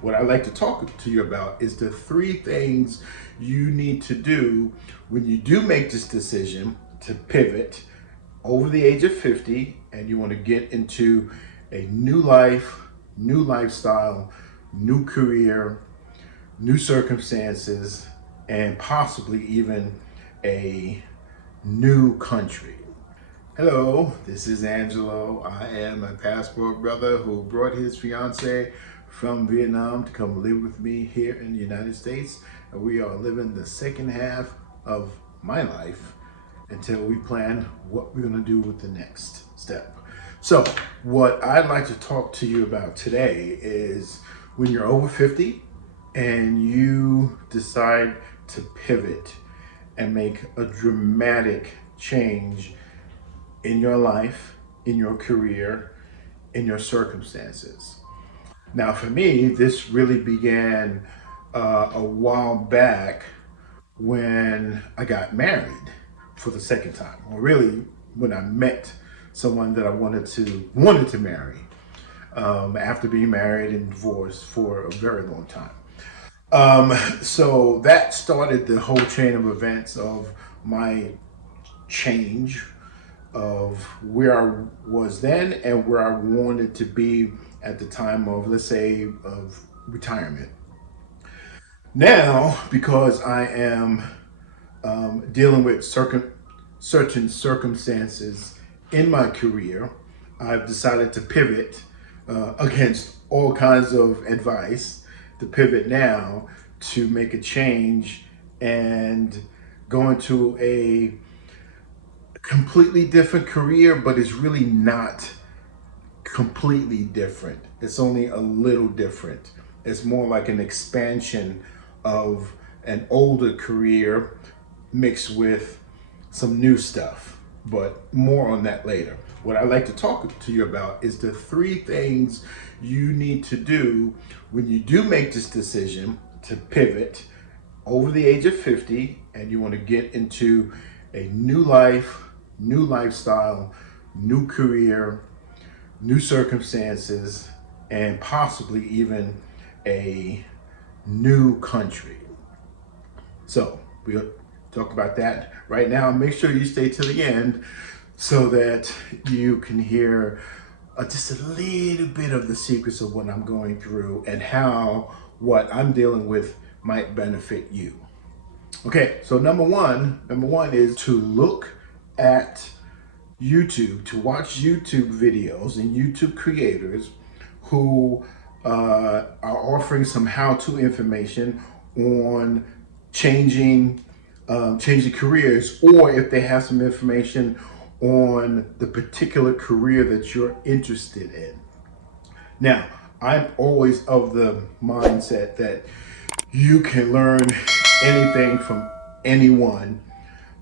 what I'd like to talk to you about is the 3 things you need to do when you do make this decision to pivot over the age of 50 and you want to get into a new life, new lifestyle, new career, new circumstances, and possibly even a new country. Hello, this is Angelo. I am a passport brother who brought his fiance from Vietnam to come live with me here in the United States. And we are living the second half of my life until we plan what we're going to do with the next step. So what I'd like to talk to you about today is when you're over 50 and you decide to pivot and make a dramatic change in your life, in your career, in your circumstances. Now for me, this really began a while back when I got married for the second time, or really when I met someone that I wanted to marry after being married and divorced for a very long time. So that started the whole chain of events of my change of where I was then and where I wanted to be at the time of, let's say, of retirement. Now, because I am dealing with certain circumstances in my career, I've decided to pivot against all kinds of advice, to pivot now to make a change and go into a completely different career, but it's really not completely different. It's only a little different. It's more like an expansion of an older career mixed with some new stuff, but more on that later. What I'd like to talk to you about is the 3 things you need to do when you do make this decision to pivot over the age of 50 and you want to get into a new life, new lifestyle, new career, new circumstances, and possibly even a new country. So we'll talk about that right now. Make sure you stay to the end so that you can hear just a little bit of the secrets of what I'm going through and how what I'm dealing with might benefit you. Okay, so number one is to look at YouTube, to watch YouTube videos and YouTube creators who are offering some how-to information on changing careers, or if they have some information on the particular career that you're interested in. Now, I'm always of the mindset that you can learn anything from anyone,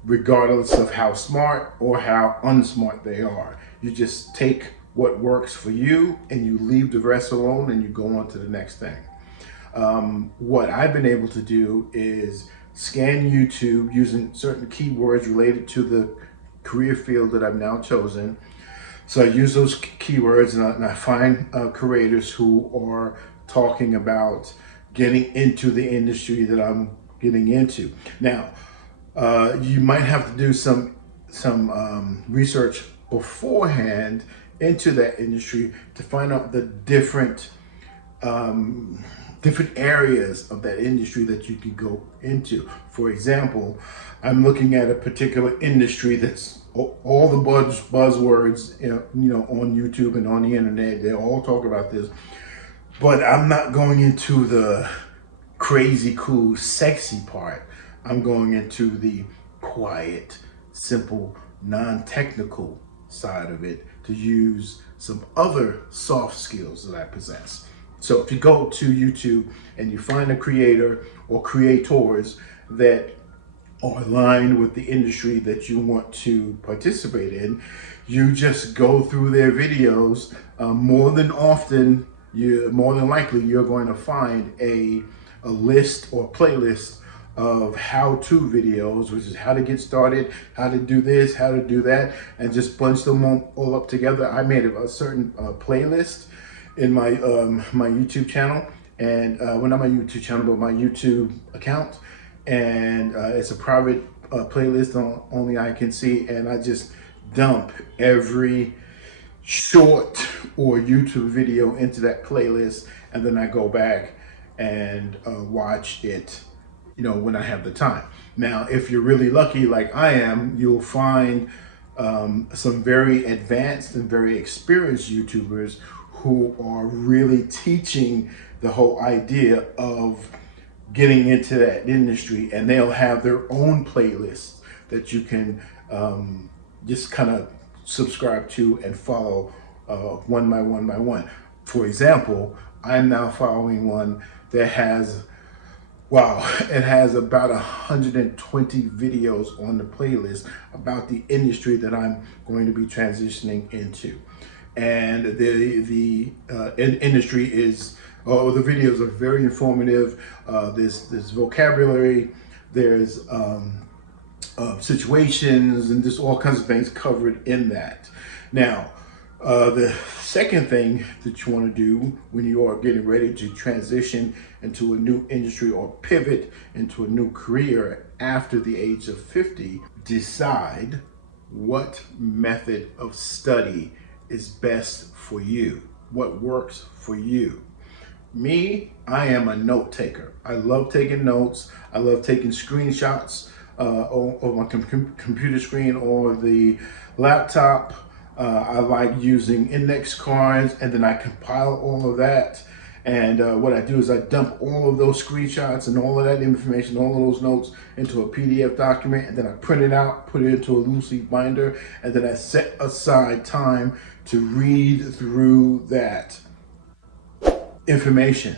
regardless of how smart or how unsmart they are. You just take what works for you and you leave the rest alone and you go on to the next thing. What I've been able to do is scan YouTube using certain keywords related to the career field that I've now chosen. So I use those keywords and I find creators who are talking about getting into the industry that I'm getting into. Now, you might have to do some research beforehand into that industry to find out the different areas of that industry that you could go into. For example, I'm looking at a particular industry that's all the buzzwords, on YouTube and on the internet. They all talk about this, but I'm not going into the crazy, cool, sexy part. I'm going into the quiet, simple, non-technical side of it to use some other soft skills that I possess. So if you go to YouTube and you find a creator or creators that are aligned with the industry that you want to participate in, you just go through their videos. More than likely, you're going to find a list or playlist of how-to videos, which is how to get started, how to do this, how to do that, and just bunch them all up together. I made a certain playlist in my my YouTube channel, and well, not my YouTube channel, but my YouTube account, and it's a private playlist only I can see, and I just dump every short or YouTube video into that playlist, and then I go back and watch it, when I have the time. Now, if you're really lucky, like I am, you'll find some very advanced and very experienced YouTubers who are really teaching the whole idea of getting into that industry, and they'll have their own playlists that you can just kind of subscribe to and follow one by one by one. For example, I'm now following one that has, wow, it has about 120 videos on the playlist about the industry that I'm going to be transitioning into. And the industry is, the videos are very informative. There's vocabulary, there's situations, and just all kinds of things covered in that. Now, the second thing that you want to do when you are getting ready to transition into a new industry or pivot into a new career after the age of 50, decide what method of study is best for you, what works for you. Me, I am a note taker. I love taking notes. I love taking screenshots on my computer screen or the laptop. I like using index cards, and then I compile all of that. And what I do is I dump all of those screenshots and all of that information, all of those notes into a PDF document, and then I print it out, put it into a loose leaf binder, and then I set aside time to read through that information.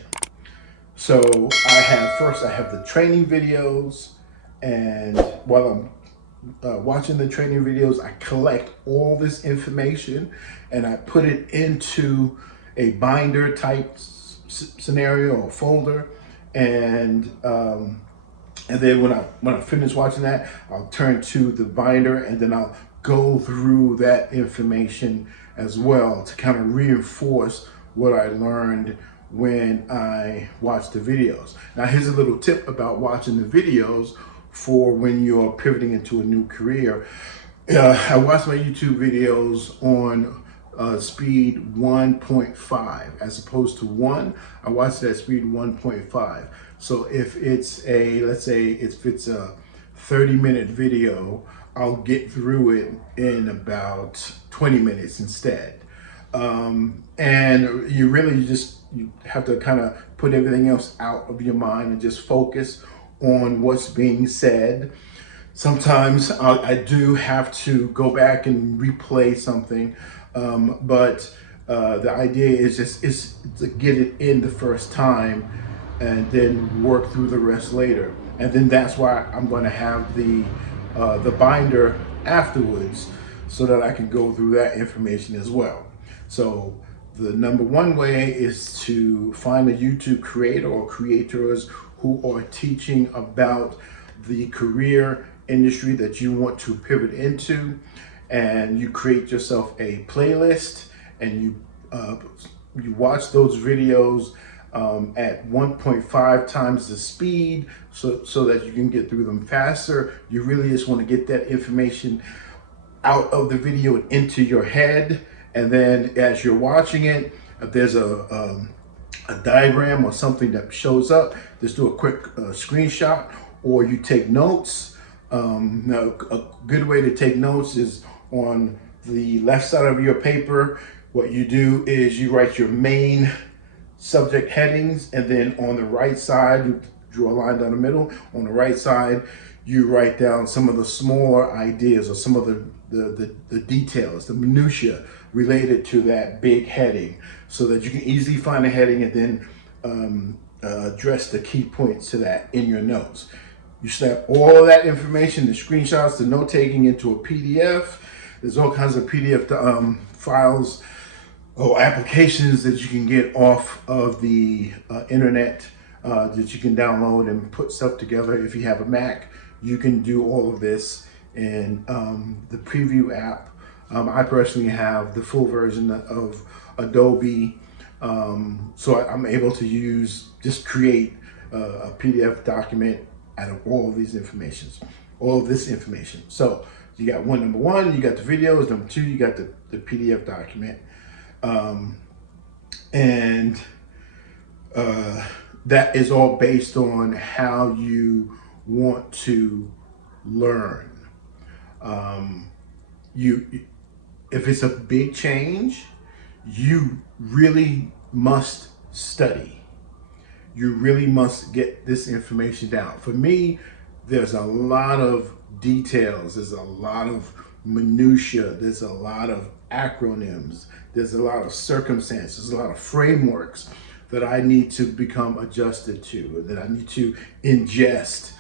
So I have the training videos, and while I'm watching the training videos, I collect all this information and I put it into a binder type scenario or folder, and then when I finish watching that, I'll turn to the binder, and then I'll go through that information as well to kind of reinforce what I learned when I watch the videos. Now, here's a little tip about watching the videos for when you're pivoting into a new career. I watch my YouTube videos on speed 1.5 as opposed to 1. I watch it at speed 1.5. So if it's let's say if it's a 30-minute video, I'll get through it in about 20 minutes instead. And you have to kind of put everything else out of your mind and just focus on what's being said. Sometimes I do have to go back and replay something, but the idea is to get it in the first time and then work through the rest later. And then that's why I'm going to have the binder afterwards, so that I can go through that information as well. So the number one way is to find a YouTube creator or creators who are teaching about the career industry that you want to pivot into, and you create yourself a playlist, and you watch those videos at 1.5 times the speed, so that you can get through them faster. You really just want to get that information out of the video and into your head, and then as you're watching it, if there's a diagram or something that shows up, just do a quick screenshot, or you take notes. Now, a good way to take notes is on the left side of your paper. What you do is you write your main subject headings, and then on the right side, you draw a line down the middle. On the right side, you write down some of the smaller ideas or some of the details, the minutia related to that big heading, so that you can easily find a heading and then address the key points to that in your notes. You snap all of that information, the screenshots, the note taking, into a PDF. There's all kinds of PDF files or applications that you can get off of the internet that you can download and put stuff together. If you have a Mac, you can do all of this in the Preview app. I personally have the full version of Adobe So I'm able to just create a PDF document out of all this information. So you got number one, you got the videos. Number two, you got the PDF document. And that is all based on how you want to learn. You If it's a big change, you really must study. You really must get this information down. For me, there's a lot of details, there's a lot of minutia, there's a lot of acronyms, there's a lot of circumstances, a lot of frameworks that I need to become adjusted to, that I need to ingest.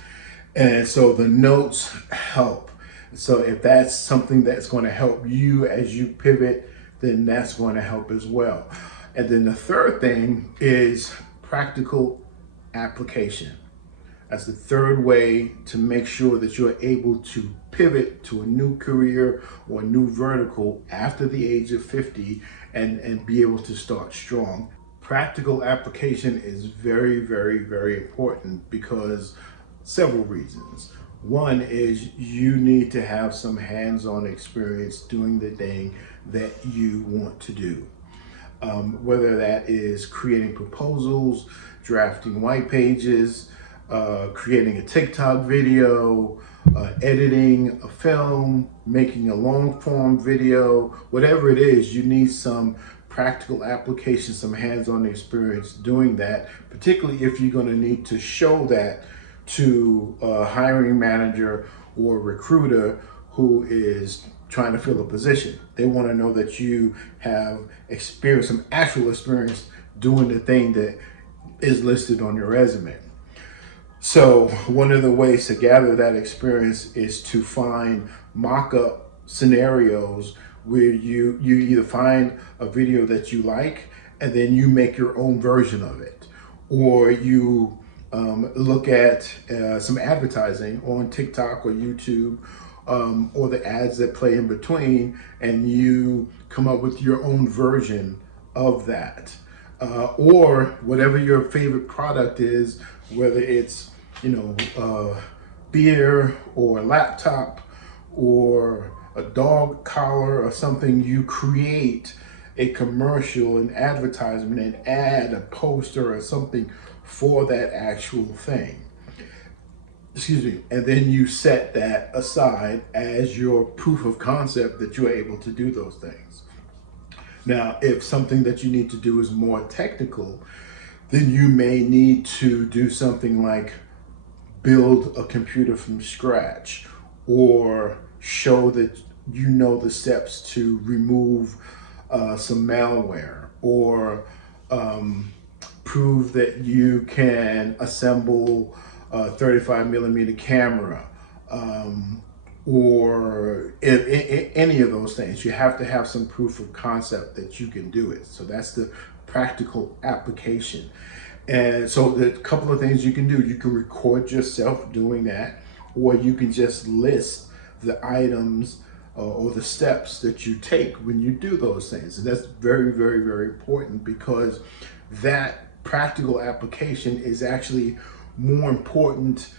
And so the notes help. So if that's something that's going to help you as you pivot, then that's going to help as well. And then the third thing is practical application. That's the third way to make sure that you're able to pivot to a new career or a new vertical after the age of 50 and be able to start strong. Practical application is very, very, very important because several reasons. One is you need to have some hands-on experience doing the thing that you want to do. Whether that is creating proposals, drafting white pages, creating a TikTok video, editing a film, making a long form video, whatever it is, you need some practical application, some hands-on experience doing that, particularly if you're going to need to show that to a hiring manager or recruiter who is trying to fill a position. They want to know that you have experience, some actual experience doing the thing that is listed on your resume. So one of the ways to gather that experience is to find mock-up scenarios where you either find a video that you like and then you make your own version of it, or you look at some advertising on TikTok or YouTube, or the ads that play in between, and you come up with your own version of that. Or whatever your favorite product is, whether it's beer or a laptop or a dog collar or something, you create a commercial, an advertisement, an ad, a poster or something for that actual thing. Excuse me. And then you set that aside as your proof of concept that you're able to do those things. Now, if something that you need to do is more technical, then you may need to do something like build a computer from scratch, or show that you know the steps to remove some malware, or prove that you can assemble a 35 millimeter camera, or any of those things. You have to have some proof of concept that you can do it. So that's the practical application. And so the couple of things you can do: you can record yourself doing that, or you can just list the items or the steps that you take when you do those things. And that's very, very, very important, because that practical application is actually more important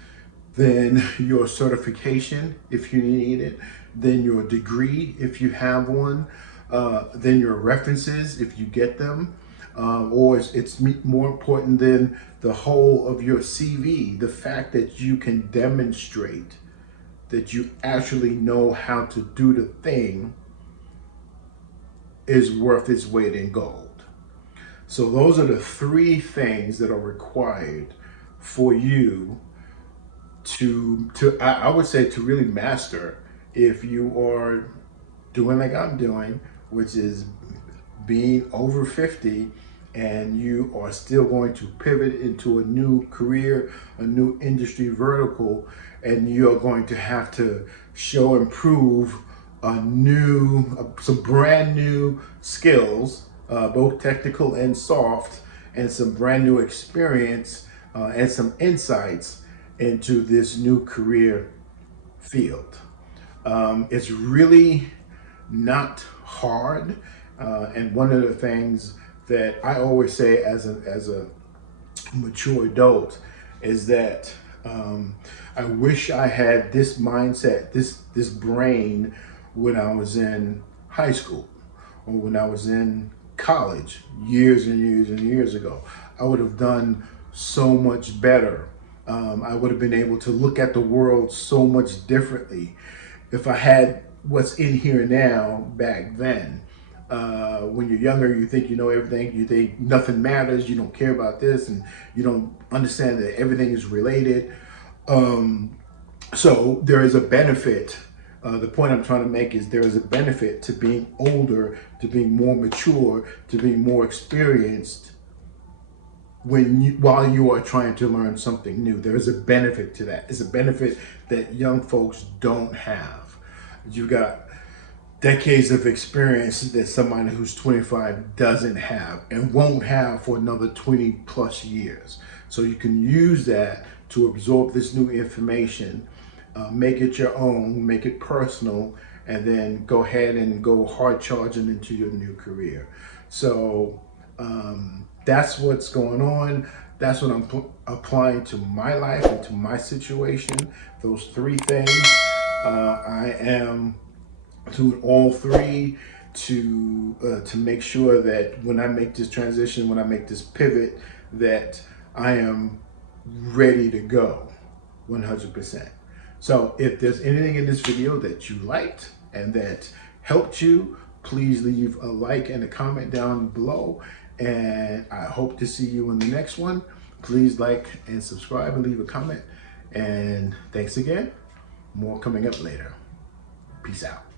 than your certification, if you need it, than your degree, if you have one, than your references, if you get them, or it's more important than the whole of your CV. The fact that you can demonstrate that you actually know how to do the thing is worth its weight in gold. So those are the three things that are required for you to I would say to really master, if you are doing like I'm doing, which is being over 50 and you are still going to pivot into a new career, a new industry vertical, and you're going to have to show and prove some brand new skills, both technical and soft, and some brand new experience and some insights into this new career field. It's really not hard. And one of the things that I always say as a mature adult is that I wish I had this mindset, this brain when I was in high school or when I was in college years and years and years ago. I would have done so much better. I would have been able to look at the world so much differently if I had what's in here now back then. When you're younger, you think you know everything. You think nothing matters. You don't care about this, and you don't understand that everything is related. So there is a benefit. The point I'm trying to make is there is a benefit to being older, to being more mature, to being more experienced while you are trying to learn something new. There is a benefit to that. It's a benefit that young folks don't have. You got decades of experience that somebody who's 25 doesn't have and won't have for another 20 plus years. So you can use that to absorb this new information, make it your own, make it personal, and then go ahead and go hard charging into your new career. So that's what's going on. That's what I'm applying to my life and to my situation. Those three things. I am doing all three to make sure that when I make this transition, when I make this pivot, that I am ready to go 100%. So if there's anything in this video that you liked and that helped you, please leave a like and a comment down below. And I hope to see you in the next one. Please like and subscribe and leave a comment. And thanks again. More coming up later. Peace out.